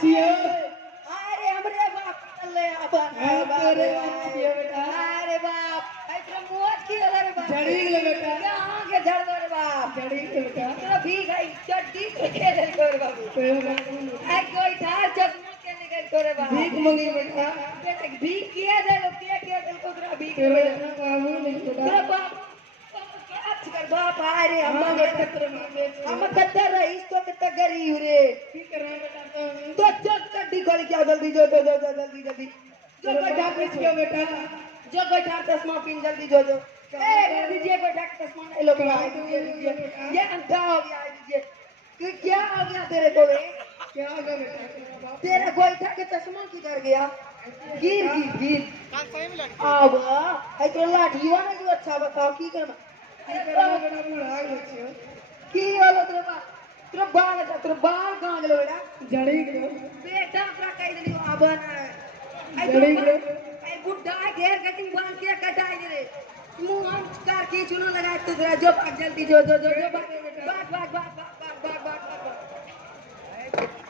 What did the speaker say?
छियो अरे हमरे बाप चले अपन अरे छियो बेटा अरे बाप ऐसे मोच की अरे बाप जड़ी ले बेटा कहां के झड़ दो रे बाप जड़ी ले बेटा तेरा भीख है चड्डी के दे कर बाबू कोई बात आई कोई ठार चश्मा के निकल करे बाप भीख मांगी बेटा बेटा भीख किया दे लो के दिल को तेरा भीख तेरे बाबू नहीं तेरा बेटा बाप कर बाप आ रे हम हम कत्ता रईस तो कत्ता गरीब रे की करना बेटा तो चड्डी खोल के जल्दी जो जल्दी जल्दी जो कोई ठाकुर छियो बेटा जो कोई ठाकुर चश्मा पिन जल्दी जो ए दीजिए कोई ठाकुर चश्मा नहीं लो दीजिए ये अंधा हो गया दीजिए तू क्या हो गया तेरे को रे क्या हो गया बेटा तेरा गोईठा के चश्मा किधर गया गिर अब आई तो लाठिया ना जो अच्छा बताओ की करना बेटा बुढ़ा गया छियो की होलो तेरे बाल कहां गेलो बेटा जड़ी गयो बेटा तोरा कह देलियो अब ना जड़ी गयो आई बुड्ढा घेर कटिंग बांध के कटाई दे रे मुंह हम कार की चुनो लगा तो जरा जो भाग जल्दी जो भाग भाग भाग भाग भाग भाग भाग भाग